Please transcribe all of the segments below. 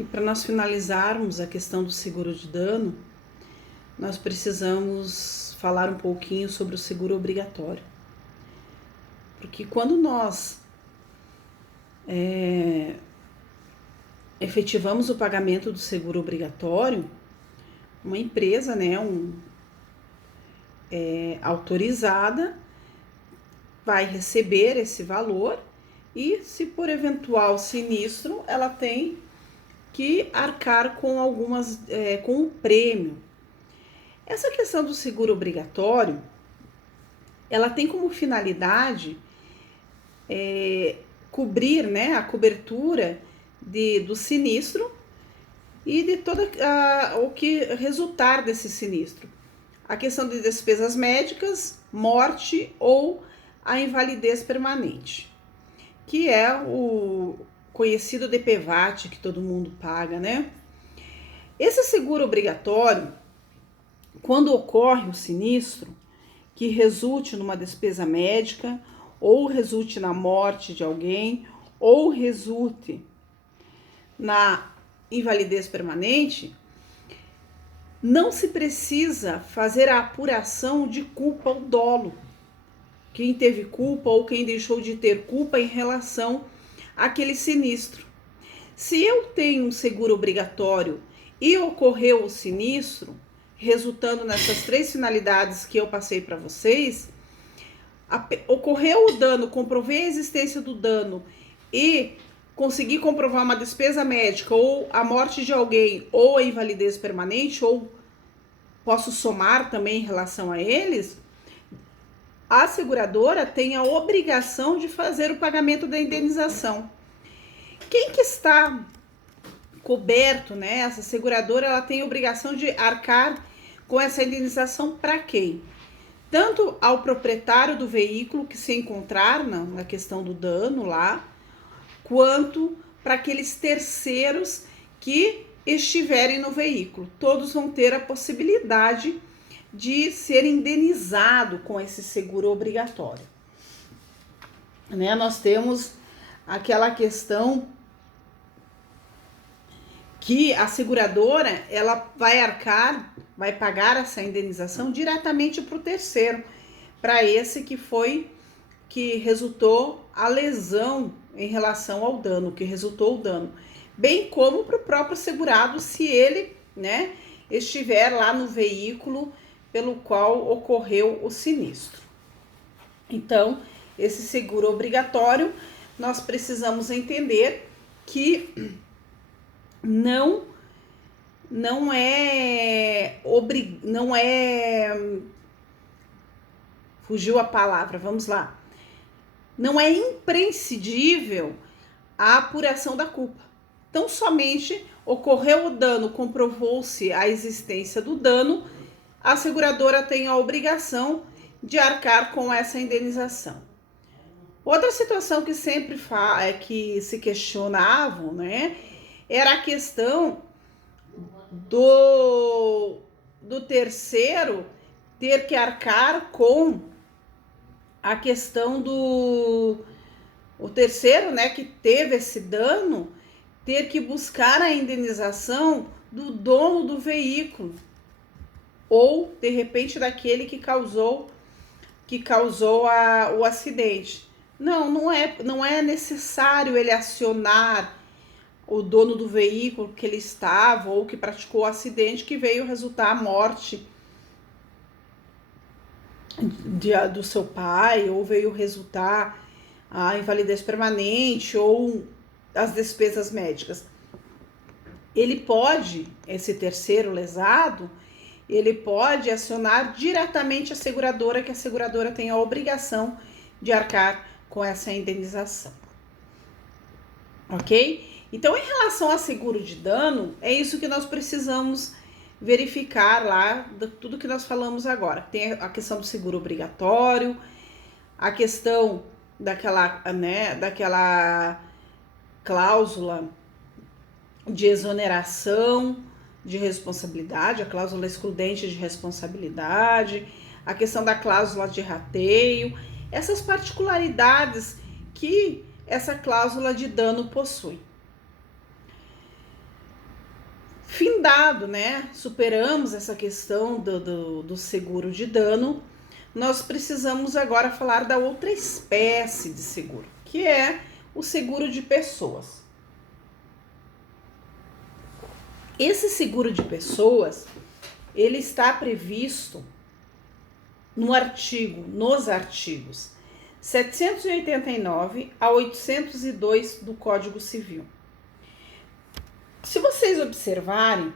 E para nós finalizarmos a questão do seguro de dano, nós precisamos falar um pouquinho sobre o seguro obrigatório. Porque quando nós efetivamos o pagamento do seguro obrigatório, uma empresa, autorizada, vai receber esse valor e, se por eventual sinistro, ela tem que arcar com com um prêmio. Essa questão do seguro obrigatório, ela tem como finalidade cobrir, a cobertura do sinistro e de todo o que resultar desse sinistro. A questão de despesas médicas, morte ou a invalidez permanente, que é o conhecido DPVAT que todo mundo paga, Esse seguro obrigatório, quando ocorre o sinistro, que resulte numa despesa médica, ou resulte na morte de alguém, ou resulte na invalidez permanente, não se precisa fazer a apuração de culpa ou dolo. Quem teve culpa ou quem deixou de ter culpa em relação àquele sinistro. Se eu tenho um seguro obrigatório e ocorreu o sinistro, resultando nessas 3 finalidades que eu passei para vocês, ocorreu o dano, comprovei a existência do dano e consegui comprovar uma despesa médica ou a morte de alguém ou a invalidez permanente, ou posso somar também em relação a eles, a seguradora tem a obrigação de fazer o pagamento da indenização. Quem que está coberto, Essa seguradora, ela tem a obrigação de arcar com essa indenização para quem? Tanto ao proprietário do veículo que se encontrar na questão do dano lá, quanto para aqueles terceiros que estiverem no veículo. Todos vão ter a possibilidade de ser indenizado com esse seguro obrigatório. Nós temos aquela questão que a seguradora, ela vai pagar essa indenização diretamente para o terceiro, para esse que resultou a lesão em relação ao dano, que resultou o dano, bem como para o próprio segurado, se ele, estiver lá no veículo pelo qual ocorreu o sinistro. Então, esse seguro obrigatório, nós precisamos entender que não fugiu a palavra, vamos lá. Não é imprescindível a apuração da culpa. Então, somente ocorreu o dano, comprovou-se a existência do dano, a seguradora tem a obrigação de arcar com essa indenização. Outra situação que sempre que se questionavam, era a questão do terceiro ter que arcar com a questão o terceiro, que teve esse dano, ter que buscar a indenização do dono do veículo ou, de repente, daquele que causou o acidente. Não é necessário ele acionar o dono do veículo que ele estava ou que praticou o acidente, que veio resultar a morte do seu pai, ou veio resultar a invalidez permanente ou as despesas médicas. Ele pode, esse terceiro lesado, ele pode acionar diretamente a seguradora, que a seguradora tem a obrigação de arcar com essa indenização. Ok? Então, em relação a seguro de dano, é isso que nós precisamos verificar lá, tudo que nós falamos agora. Tem a questão do seguro obrigatório, a questão daquela cláusula de exoneração de responsabilidade, a cláusula excludente de responsabilidade, a questão da cláusula de rateio, essas particularidades que essa cláusula de dano possui. Findado, né? Superamos essa questão do seguro de dano. Nós precisamos agora falar da outra espécie de seguro, que é o seguro de pessoas. Esse seguro de pessoas, ele está previsto nos artigos 789 a 802 do Código Civil. Se vocês observarem,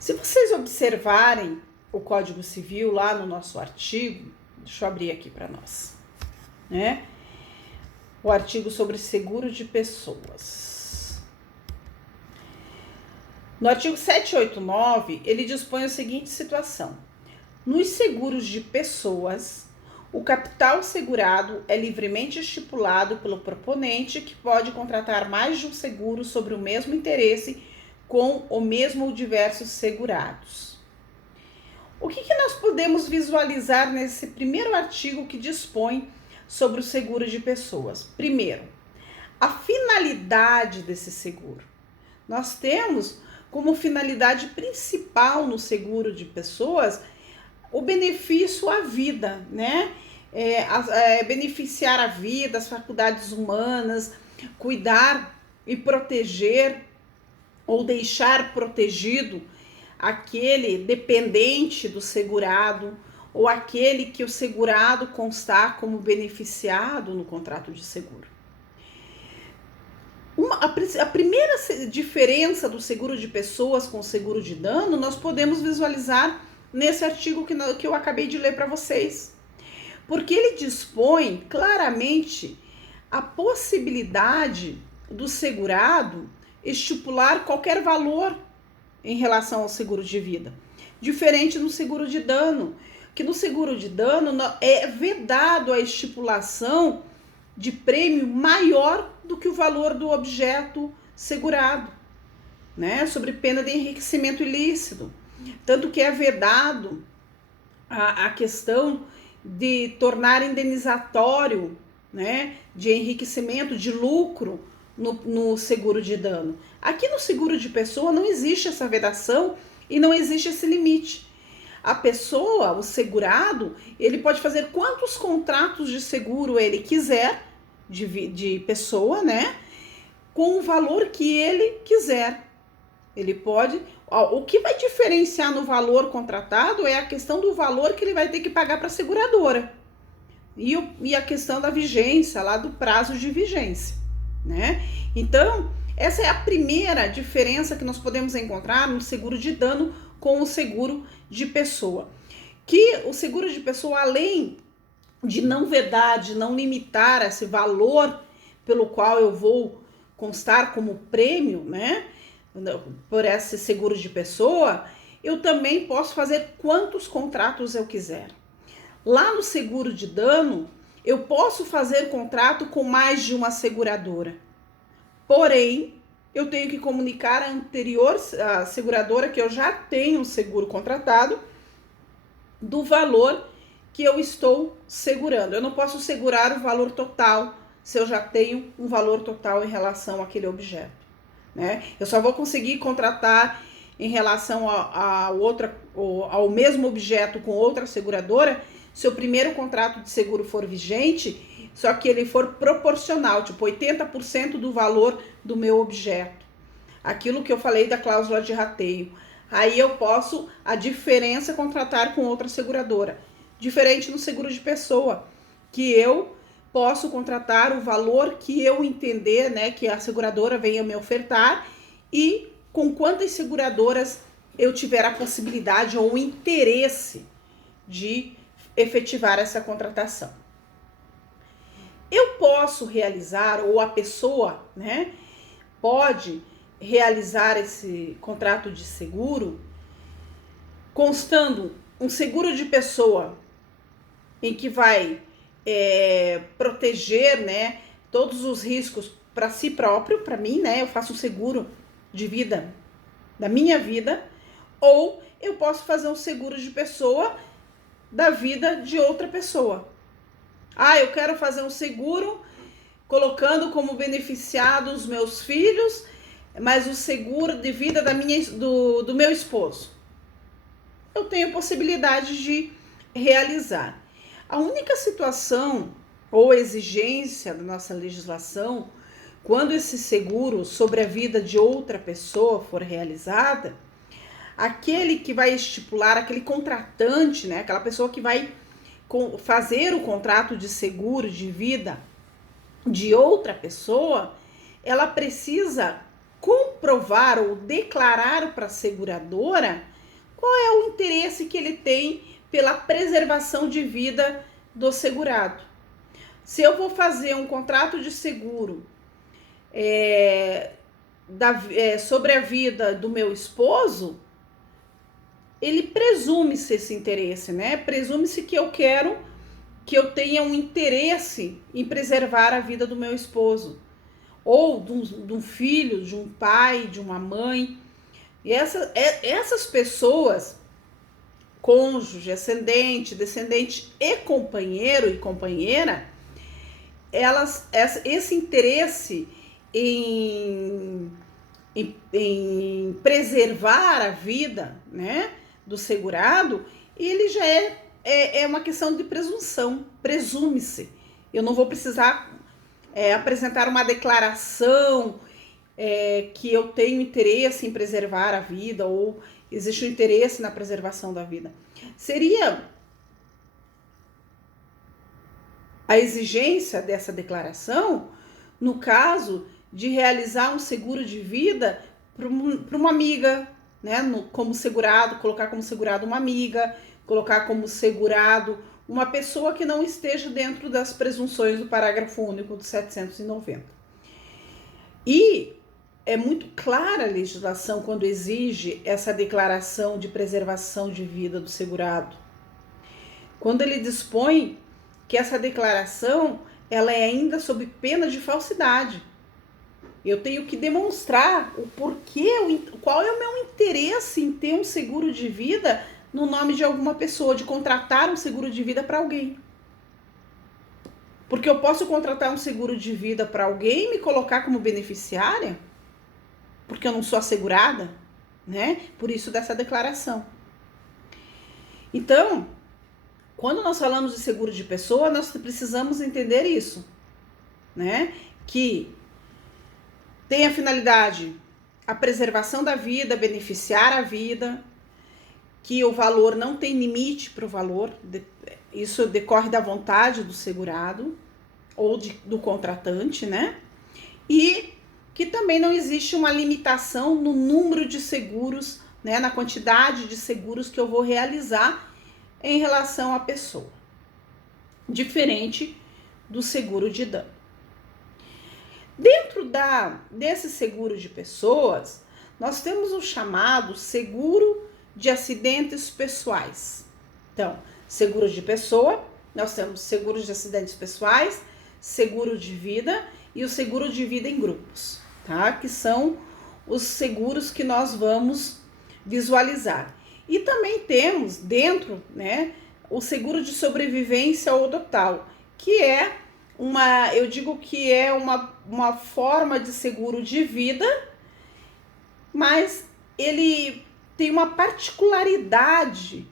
se vocês observarem o Código Civil lá no nosso artigo, deixa eu abrir aqui para nós, né? O artigo sobre seguro de pessoas. No artigo 789, ele dispõe a seguinte situação: nos seguros de pessoas, o capital segurado é livremente estipulado pelo proponente, que pode contratar mais de um seguro sobre o mesmo interesse com o mesmo ou diversos segurados. O que nós podemos visualizar nesse primeiro artigo que dispõe sobre o seguro de pessoas? Primeiro, a finalidade desse seguro. Nós temos como finalidade principal no seguro de pessoas o benefício à vida, né? Beneficiar a vida, as faculdades humanas, cuidar e proteger ou deixar protegido aquele dependente do segurado ou aquele que o segurado constar como beneficiado no contrato de seguro. A primeira diferença do seguro de pessoas com o seguro de dano nós podemos visualizar nesse artigo que eu acabei de ler para vocês. Porque ele dispõe claramente a possibilidade do segurado estipular qualquer valor em relação ao seguro de vida. Diferente no seguro de dano, que no seguro de dano é vedado a estipulação de prêmio maior do que o valor do objeto segurado, né? Sobre pena de enriquecimento ilícito. Tanto que é vedado a questão de tornar indenizatório, né, de enriquecimento, de lucro no seguro de dano. Aqui no seguro de pessoa não existe essa vedação e não existe esse limite. A pessoa, o segurado, ele pode fazer quantos contratos de seguro ele quiser, de pessoa, né, com o valor que ele quiser. Ele pode... O que vai diferenciar no valor contratado é a questão do valor que ele vai ter que pagar para a seguradora. E a questão da vigência, lá do prazo de vigência, né? Então, essa é a primeira diferença que nós podemos encontrar no seguro de dano com o seguro de pessoa. Que o seguro de pessoa, além de não vedar, de não limitar esse valor pelo qual eu vou constar como prêmio, né, por esse seguro de pessoa, eu também posso fazer quantos contratos eu quiser. Lá no seguro de dano, eu posso fazer contrato com mais de uma seguradora. Porém, eu tenho que comunicar a anterior seguradora que eu já tenho um seguro contratado do valor que eu estou segurando. Eu não posso segurar o valor total se eu já tenho um valor total em relação àquele objeto, né? Eu só vou conseguir contratar em relação ao mesmo objeto com outra seguradora se o primeiro contrato de seguro for vigente, só que ele for proporcional, tipo 80% do valor do meu objeto. Aquilo que eu falei da cláusula de rateio. Aí eu posso, a diferença, contratar com outra seguradora. Diferente no seguro de pessoa, que eu posso contratar o valor que eu entender, né, que a seguradora venha me ofertar e com quantas seguradoras eu tiver a possibilidade ou o interesse de efetivar essa contratação. Eu posso realizar, ou a pessoa, né, pode realizar esse contrato de seguro constando um seguro de pessoa em que vai proteger, né, todos os riscos para si próprio, para mim, né, eu faço um seguro de vida da minha vida, ou eu posso fazer um seguro de pessoa da vida de outra pessoa. Eu quero fazer um seguro colocando como beneficiados os meus filhos mas o seguro de vida do meu esposo. Eu tenho possibilidade de realizar. A única situação ou exigência da nossa legislação, quando esse seguro sobre a vida de outra pessoa for realizada, aquele que vai estipular, aquele contratante, né, aquela pessoa que vai fazer o contrato de seguro de vida de outra pessoa, ela precisa comprovar ou declarar para a seguradora qual é o interesse que ele tem pela preservação de vida do segurado. Se eu vou fazer um contrato de seguro sobre a vida do meu esposo, ele presume-se esse interesse, né? Presume-se que eu tenha um interesse em preservar a vida do meu esposo, ou de um filho, de um pai, de uma mãe. E essas pessoas, cônjuge, ascendente, descendente e companheiro e companheira, esse interesse em preservar a vida, né, do segurado, ele já é uma questão de presunção, presume-se. Eu não vou precisar apresentar uma declaração que eu tenho interesse em preservar a vida ou existe um interesse na preservação da vida. Seria a exigência dessa declaração no caso de realizar um seguro de vida para uma amiga, né? Como segurado, colocar como segurado uma amiga, colocar como segurado uma pessoa que não esteja dentro das presunções do parágrafo único do 790. E é muito clara a legislação quando exige essa declaração de preservação de vida do segurado. Quando ele dispõe que essa declaração ela é ainda sob pena de falsidade. Eu tenho que demonstrar o porquê, qual é o meu interesse em ter um seguro de vida no nome de alguma pessoa, de contratar um seguro de vida para alguém. Porque eu posso contratar um seguro de vida para alguém e me colocar como beneficiária, porque eu não sou assegurada, né? Por isso dessa declaração. Então, quando nós falamos de seguro de pessoa, nós precisamos entender isso, né? Que tem a finalidade a preservação da vida, beneficiar a vida, que o valor não tem limite para o valor, isso decorre da vontade do segurado ou do contratante, né? E que também não existe uma limitação no número de seguros, né? Na quantidade de seguros que eu vou realizar em relação à pessoa, diferente do seguro de dano. Dentro desse seguro de pessoas, nós temos o chamado seguro de acidentes pessoais. Então, seguro de pessoa, nós temos seguros de acidentes pessoais, seguro de vida e o seguro de vida em grupos, tá? Que são os seguros que nós vamos visualizar. E também temos dentro, né, o seguro de sobrevivência ou total, que é eu digo que é uma forma de seguro de vida, mas ele tem uma particularidade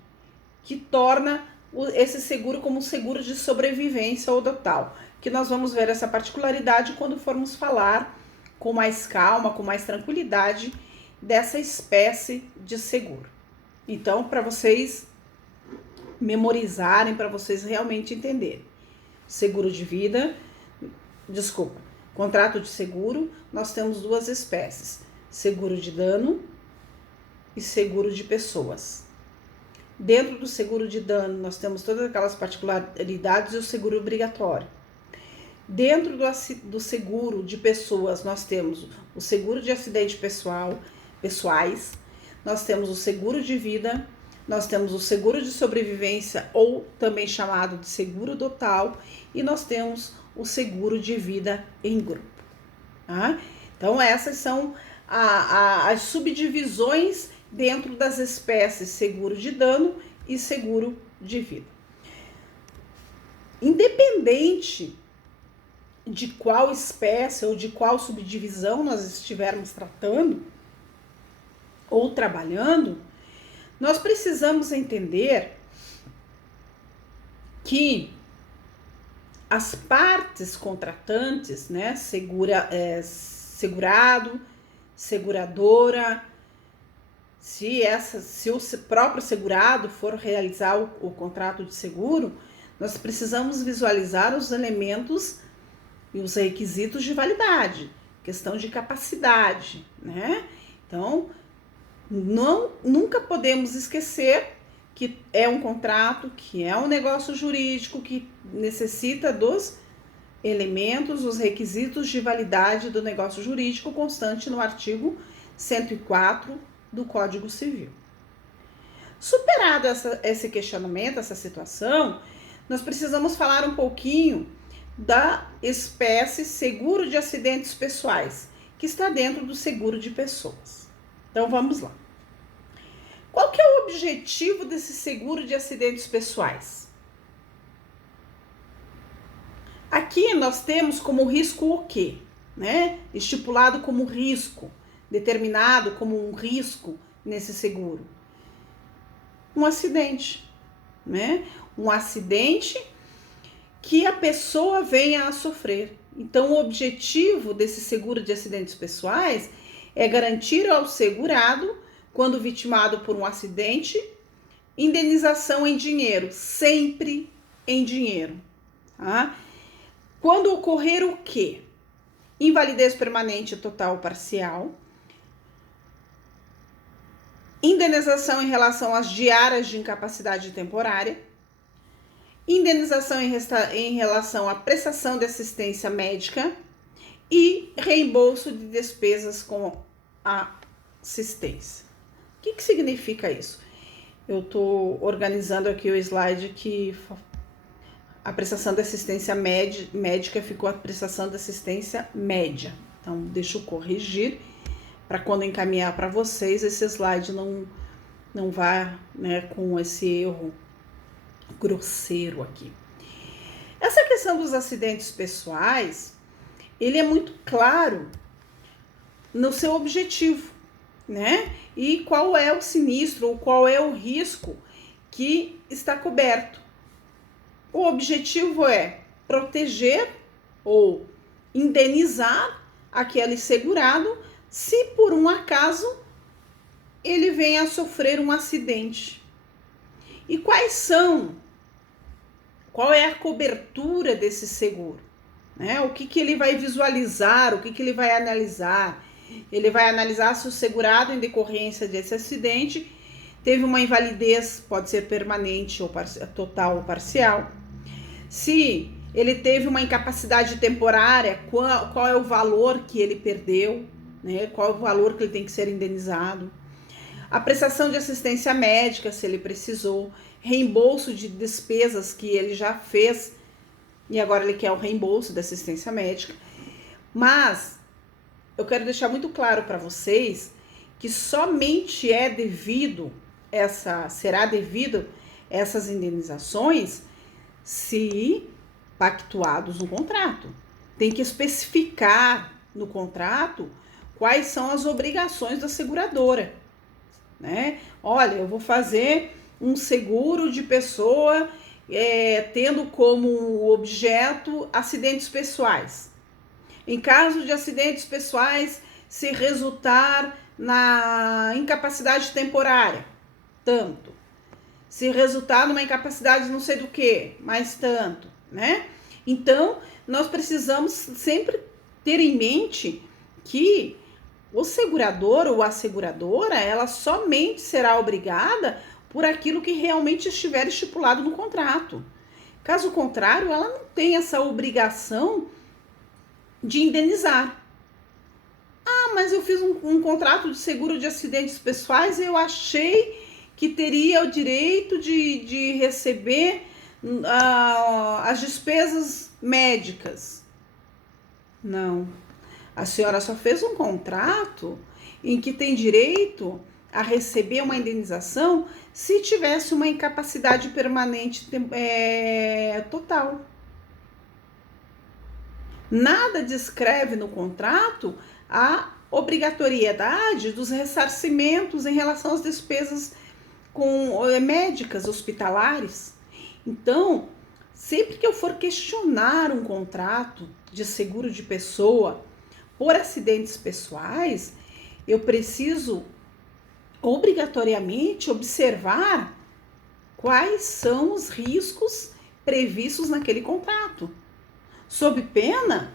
que torna esse seguro como um seguro de sobrevivência ou total, que nós vamos ver essa particularidade quando formos falar com mais calma, com mais tranquilidade dessa espécie de seguro. Então, para vocês memorizarem, para vocês realmente entenderem. Seguro de vida, contrato de seguro, nós temos duas espécies, seguro de dano e seguro de pessoas. Dentro do seguro de dano, nós temos todas aquelas particularidades e o seguro obrigatório. Dentro do seguro de pessoas, nós temos o seguro de acidente pessoais, nós temos o seguro de vida, nós temos o seguro de sobrevivência, ou também chamado de seguro total, e nós temos o seguro de vida em grupo. Tá? Então, essas são as subdivisões dentro das espécies seguro de dano e seguro de vida. Independente de qual espécie ou de qual subdivisão nós estivermos tratando ou trabalhando, nós precisamos entender que as partes contratantes, né, segurado, seguradora, se o próprio segurado for realizar o contrato de seguro, nós precisamos visualizar os elementos e os requisitos de validade, questão de capacidade, né? Então, nunca podemos esquecer que é um contrato, que é um negócio jurídico, que necessita dos elementos, os requisitos de validade do negócio jurídico constante no artigo 104 do Código Civil. Superado esse questionamento, essa situação, nós precisamos falar um pouquinho da espécie seguro de acidentes pessoais, que está dentro do seguro de pessoas. Então, vamos lá. Qual que é o objetivo desse seguro de acidentes pessoais? Aqui nós temos como risco o quê? Né? Estipulado como risco, determinado como um risco nesse seguro. Um acidente, né? Um acidente que a pessoa venha a sofrer. Então, o objetivo desse seguro de acidentes pessoais é garantir ao segurado, quando vitimado por um acidente, indenização em dinheiro, sempre em dinheiro. Tá? Quando ocorrer o quê? Invalidez permanente total ou parcial, indenização em relação às diárias de incapacidade temporária, indenização em relação à prestação de assistência médica e reembolso de despesas com assistência. O que significa isso? Eu estou organizando aqui o slide que a prestação de assistência médica ficou a prestação de assistência média. Então, deixa eu corrigir para quando encaminhar para vocês, esse slide não vá, né, com esse erro grosseiro aqui. Essa questão dos acidentes pessoais, ele é muito claro no seu objetivo, né? E qual é o sinistro ou qual é o risco que está coberto. O objetivo é proteger ou indenizar aquele segurado se por um acaso ele venha a sofrer um acidente. E qual é a cobertura desse seguro? Né? O que ele vai visualizar, o que ele vai analisar? Ele vai analisar se o segurado, em decorrência desse acidente, teve uma invalidez, pode ser permanente ou total ou parcial. Se ele teve uma incapacidade temporária, qual é o valor que ele perdeu, né? Qual é o valor que ele tem que ser indenizado. A prestação de assistência médica, se ele precisou, reembolso de despesas que ele já fez e agora ele quer o reembolso da assistência médica. Mas eu quero deixar muito claro para vocês que somente será devido essas indenizações se pactuados no contrato. Tem que especificar no contrato quais são as obrigações da seguradora, né? Olha, eu vou fazer um seguro de pessoa tendo como objeto acidentes pessoais. Em caso de acidentes pessoais, se resultar na incapacidade temporária, tanto. Se resultar numa incapacidade não sei do que, mais tanto, né? Então, nós precisamos sempre ter em mente que o segurador ou a seguradora, ela somente será obrigada por aquilo que realmente estiver estipulado no contrato. Caso contrário, ela não tem essa obrigação de indenizar. Ah, mas eu fiz um contrato de seguro de acidentes pessoais e eu achei que teria o direito de receber as despesas médicas. Não. A senhora só fez um contrato em que tem direito a receber uma indenização se tivesse uma incapacidade permanente total. Nada descreve no contrato a obrigatoriedade dos ressarcimentos em relação às despesas médicas, hospitalares. Então, sempre que eu for questionar um contrato de seguro de pessoa por acidentes pessoais, eu preciso obrigatoriamente observar quais são os riscos previstos naquele contrato, sob pena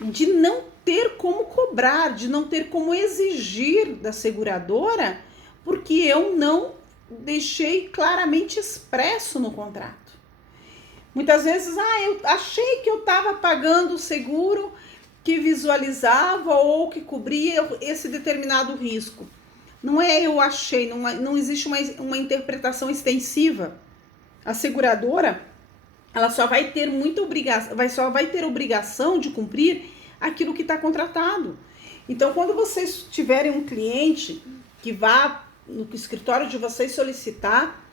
de não ter como cobrar, de não ter como exigir da seguradora, porque eu não deixei claramente expresso no contrato. Muitas vezes, eu achei que eu estava pagando o seguro que visualizava ou que cobria esse determinado risco. Não é eu achei, não existe uma interpretação extensiva. A seguradora, ela só vai ter obrigação de cumprir aquilo que está contratado. Então, quando vocês tiverem um cliente que vá no escritório de vocês solicitar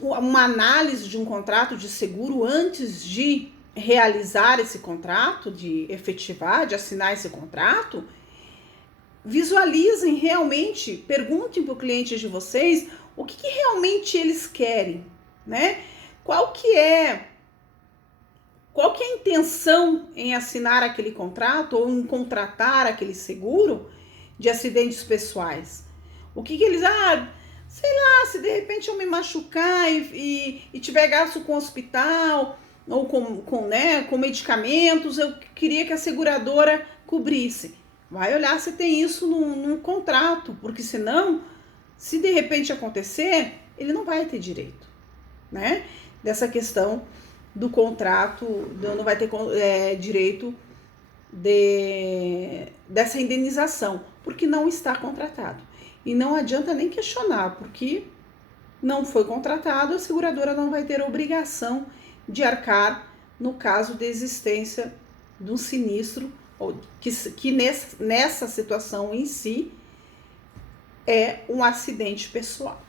uma análise de um contrato de seguro antes de realizar esse contrato, de efetivar, de assinar esse contrato, visualizem realmente, perguntem para o cliente de vocês o que realmente eles querem, né? Qual que é a intenção em assinar aquele contrato ou em contratar aquele seguro de acidentes pessoais? O que eles... sei lá, se de repente eu me machucar e tiver gasto com hospital ou com medicamentos, eu queria que a seguradora cobrisse. Vai olhar se tem isso no contrato, porque senão, se de repente acontecer, ele não vai ter direito, né? Dessa questão do contrato, não vai ter direito dessa indenização, porque não está contratado. E não adianta nem questionar, porque não foi contratado, a seguradora não vai ter obrigação de arcar no caso de existência de um sinistro, ou que nessa situação em si é um acidente pessoal.